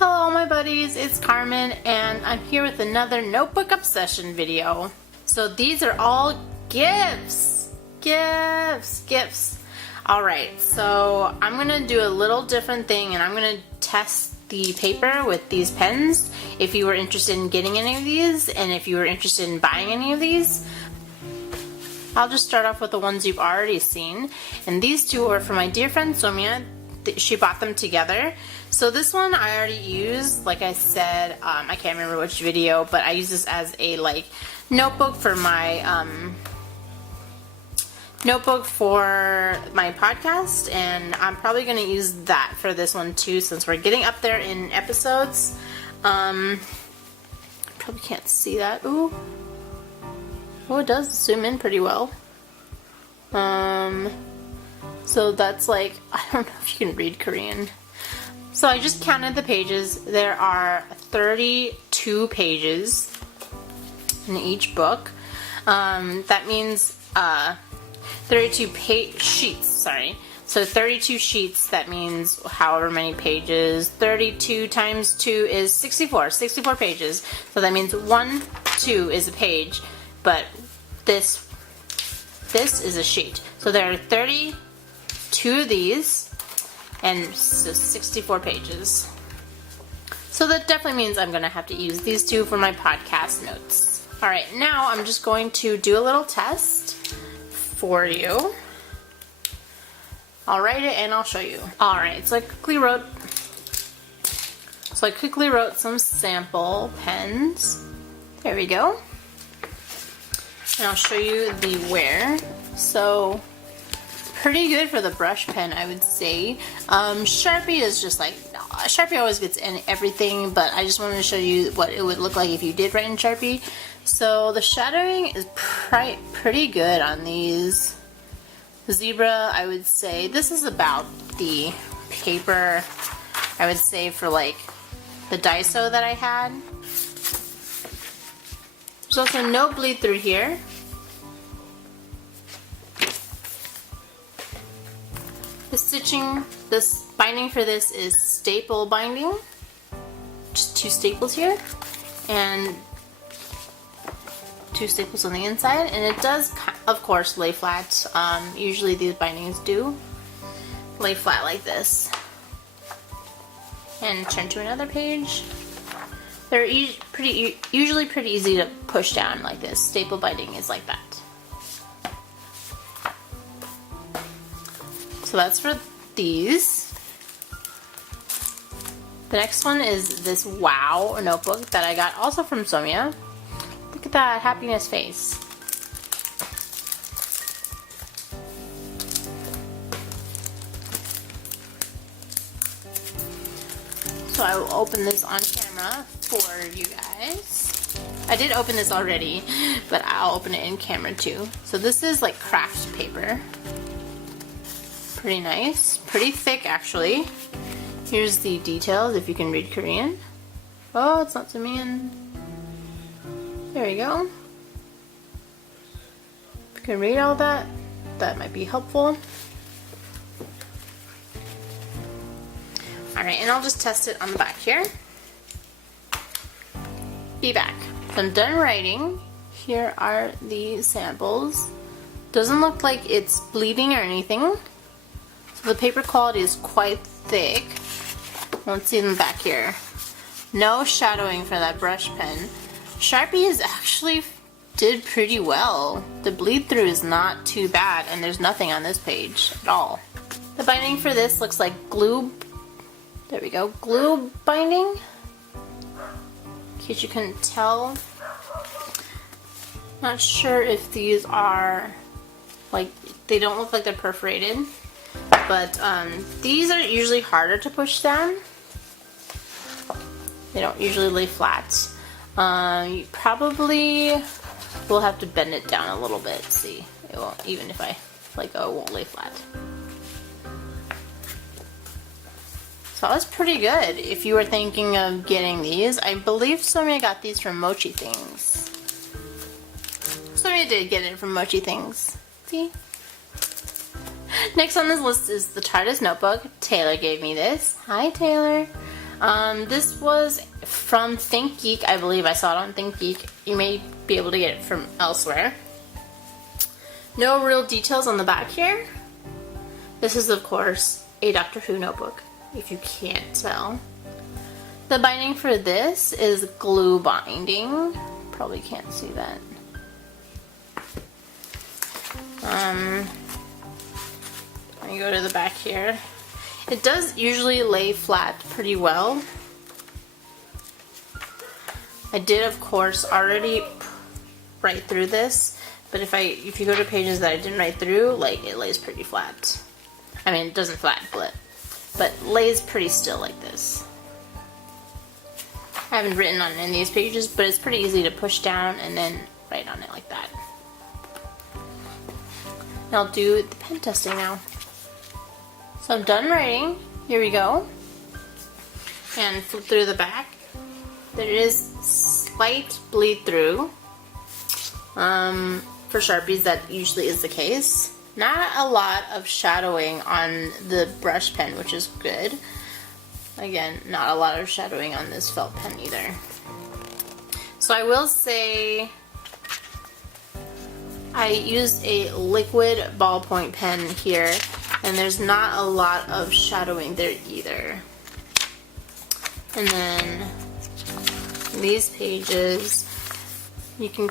Hello my buddies, it's Carmen and I'm here with another notebook obsession video. So these are all gifts. Alright, so I'm gonna do a little different thing and I'm gonna test the paper with these pens if you were interested in getting any of these and if you were interested in buying any of these. I'll just start off with the ones you've already seen, and these two are for my dear friend Somia. She bought them together. So this one I already used, like I said, I can't remember which video, but I use this as a notebook for my podcast, and I'm probably going to use that for this one too since we're getting up there in episodes. Probably can't see that. Ooh. Oh, it does zoom in pretty well. So that's I don't know if you can read Korean. So I just counted the pages. There are 32 pages in each book. That means 32 sheets, sorry. So 32 sheets, that means however many pages. 32 times 2 is 64 pages. So that means 1, 2 is a page, but this is a sheet. So there are 32 of these, and so 64 pages. So that definitely means I'm going to have to use these two for my podcast notes. Alright, now I'm just going to do a little test for you. I'll write it and I'll show you. Alright, so I quickly wrote some sample pens. There we go. And I'll show you the wear. So pretty good for the brush pen, I would say. Sharpie is just Sharpie always gets in everything, but I just wanted to show you what it would look like if you did write in Sharpie. So the shadowing is pretty good on these. Zebra, I would say, this is about the paper, I would say, for the Daiso that I had. There's also no bleed through here. This binding for this is staple binding. Just 2 staples here, and 2 staples on the inside, and it does, of course, lay flat. Usually these bindings do lay flat like this. And turn to another page. They're usually pretty easy to push down like this. Staple binding is like that. So that's for these. The next one is this Wow notebook that I got also from Somia. Look at that happiness face. So I will open this on camera for you guys. I did open this already, but I'll open it in camera too. So this is craft paper. Pretty nice. Pretty thick, actually. Here's the details, if you can read Korean. Oh, it's not zooming in. There we go. If you can read all that, that might be helpful. Alright, and I'll just test it on the back here. Be back. So I'm done writing. Here are the samples. Doesn't look like it's bleeding or anything. So the paper quality is quite thick. Let's see them back here. No shadowing for that brush pen. Sharpie is actually did pretty well. The bleed through is not too bad, and there's nothing on this page at all. The binding for this looks like glue. There we go, glue binding. In case you couldn't tell. Not sure if these are they don't look like they're perforated. But these are usually harder to push down. They don't usually lay flat. You probably will have to bend it down a little bit. See, it won't, even if I let go, it won't lay flat. So that was pretty good if you were thinking of getting these. I believe Somia got these from Mochi Things. Somia did get it from Mochi Things. See? Next on this list is the TARDIS notebook. Taylor gave me this. Hi, Taylor. This was from ThinkGeek. I believe I saw it on ThinkGeek. You may be able to get it from elsewhere. No real details on the back here. This is, of course, a Doctor Who notebook, if you can't tell. The binding for this is glue binding. Probably can't see that. Let me go to the back here. It does usually lay flat pretty well. I did, of course, already write through this, but if you go to pages that I didn't write through, like, it lays pretty flat. I mean, it doesn't flat flip, but lays pretty still like this. I haven't written on any of these pages, but it's pretty easy to push down and then write on it like that. And I'll do the pen testing now. So I'm done writing. Here we go. And flip through the back. There is slight bleed through. For Sharpies, that usually is the case. Not a lot of shadowing on the brush pen, which is good. Again, not a lot of shadowing on this felt pen either. So I will say I used a liquid ballpoint pen here, and there's not a lot of shadowing there either. And then these pages, you can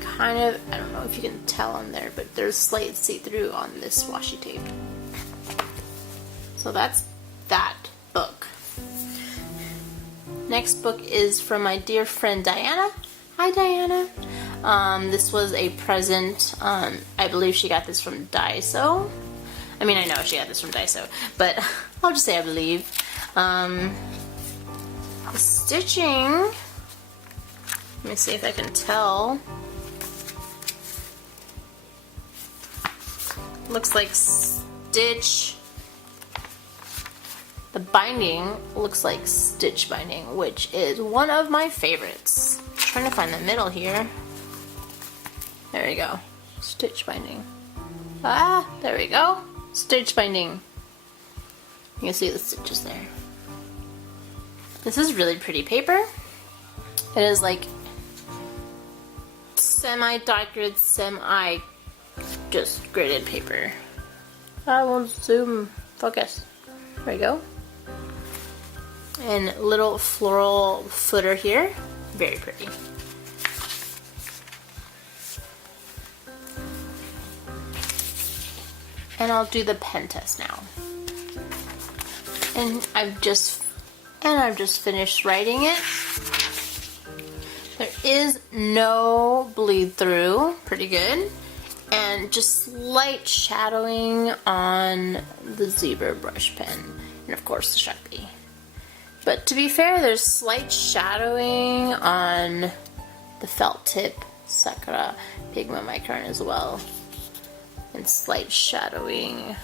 kind of, I don't know if you can tell on there, but there's slight see-through on this washi tape. So that's that book. Next book is from my dear friend Diana. Hi Diana. This was a present. I believe she got this from Daiso. I mean, I know she got this from Daiso, but I'll just say I believe. The stitching, let me see if I can tell. Looks like stitch. The binding looks like stitch binding, which is one of my favorites. I'm trying to find the middle here. There we go. Stitch binding. Ah, there we go. Stitch binding. You can see the stitches there. This is really pretty paper. It is like semi-dark grid, semi just gridded paper. I will zoom focus. There we go. And little floral footer here. Very pretty. And I'll do the pen test now. And I've just finished writing it. There is no bleed through, pretty good. And just slight shadowing on the zebra brush pen. And of course the Sharpie. But to be fair, there's slight shadowing on the felt tip Sakura Pigma Micron as well. And slight shadowing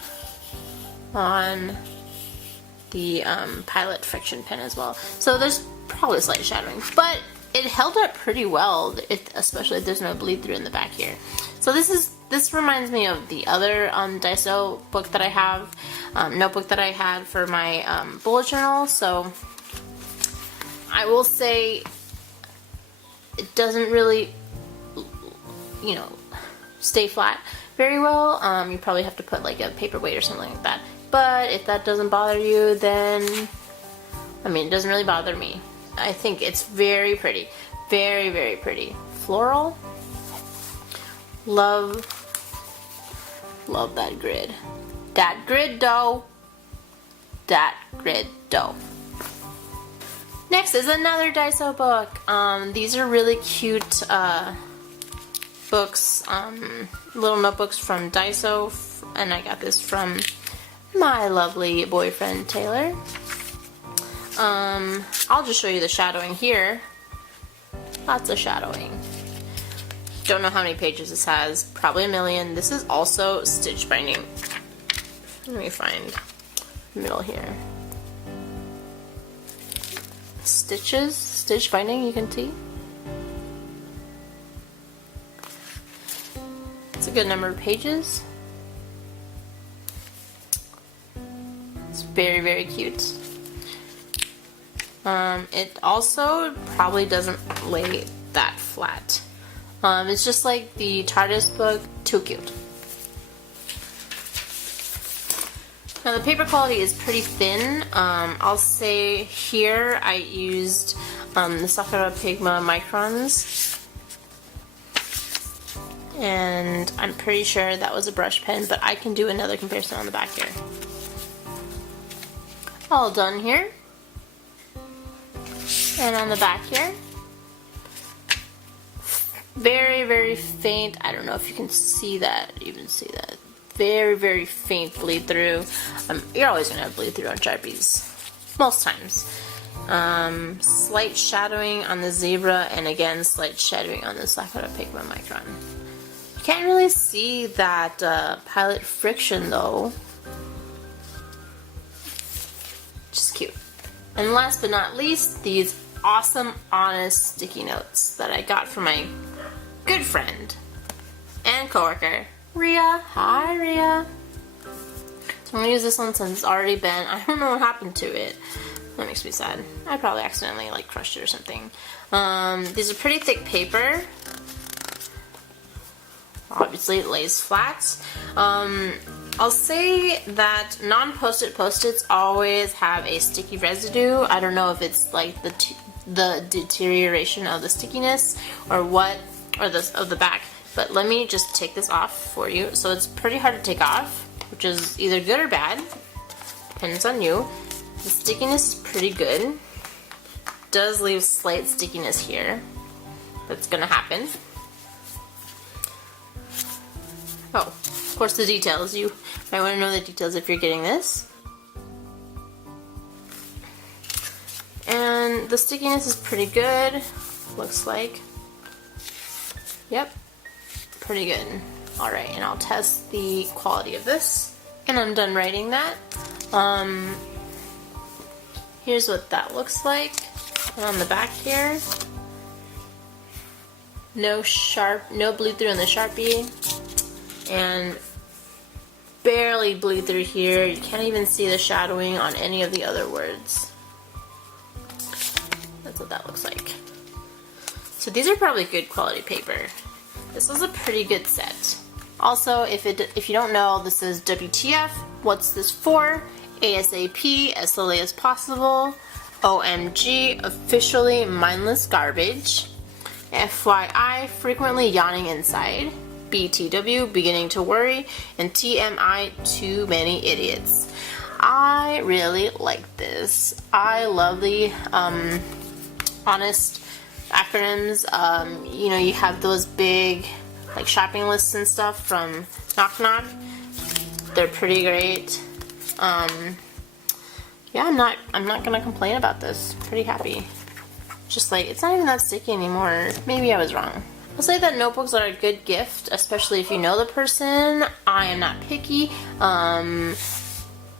on the Pilot Friction pen as well. So there's probably slight shadowing, but it held up pretty well, especially if there's no bleed through in the back here. So this reminds me of the other Daiso book that I have, notebook that I had for my bullet journal. So I will say it doesn't really, stay flat very well. You probably have to put like a paperweight or something like that. But if that doesn't bother you, then, I mean, it doesn't really bother me. I think it's very pretty. Very, very pretty. Floral. Love that grid. That grid dough. That grid dough. Next is another Daiso book. These are really cute books, little notebooks from Daiso, and I got this from my lovely boyfriend Taylor. I'll just show you the shadowing here. Lots of shadowing. Don't know how many pages this has. Probably a million. This is also stitch binding. Let me find the middle here. Stitch binding, you can see. It's a good number of pages. It's very, very cute. It also probably doesn't lay that flat. It's just like the TARDIS book, too cute. Now the paper quality is pretty thin. I'll say here I used the Sakura Pigma microns. And I'm pretty sure that was a brush pen, but I can do another comparison on the back here. All done here. And on the back here, very, very faint. I don't know if you can see that, even see that. Very, very faint bleed through. You're always gonna have bleed through on Sharpies, most times. Slight shadowing on the zebra, and again, slight shadowing on the Sakura Pigma micron. Can't really see that pilot friction though. Just cute. And last but not least, these awesome Honest sticky notes that I got from my good friend and coworker, Rhea. Hi, Rhea. So I'm gonna use this one since it's already been. I don't know what happened to it. That makes me sad. I probably accidentally like crushed it or something. These are pretty thick paper. Obviously it lays flat. I'll say that non-post-it Post-its always have a sticky residue. I don't know if it's like the deterioration of the stickiness or what, or of the back. But let me just take this off for you. So it's pretty hard to take off, which is either good or bad. Depends on you. The stickiness is pretty good. Does leave slight stickiness here. That's gonna happen. Oh, of course the details. You might want to know the details if you're getting this. And the stickiness is pretty good, looks like. Yep, pretty good. Alright, and I'll test the quality of this. And I'm done writing that. Here's what that looks like. And on the back here, no bleed through in the Sharpie. And barely bleed through here. You can't even see the shadowing on any of the other words. That's what that looks like. So these are probably good quality paper. This was a pretty good set. Also, if you don't know, this is WTF, what's this for? ASAP, as slowly as possible. OMG, officially mindless garbage. FYI, frequently yawning inside. BTW, beginning to worry, and TMI, too many idiots. I really like this. I love the Honest acronyms. You know, you have those big like shopping lists and stuff from Knock Knock. They're pretty great. Yeah, I'm not gonna complain about this. Pretty happy. Just like, it's not even that sticky anymore. Maybe I was wrong. I'll say that notebooks are a good gift, especially if you know the person. I am not picky.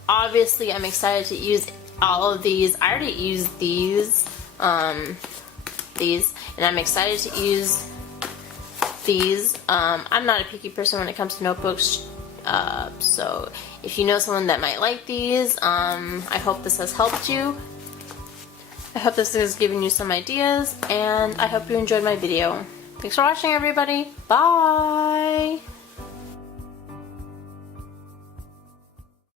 Obviously, I'm excited to use all of these. I already used these, and I'm excited to use these. I'm not a picky person when it comes to notebooks, so if you know someone that might like these, I hope this has helped you. I hope this has given you some ideas, and I hope you enjoyed my video. Thanks for watching, everybody. Bye!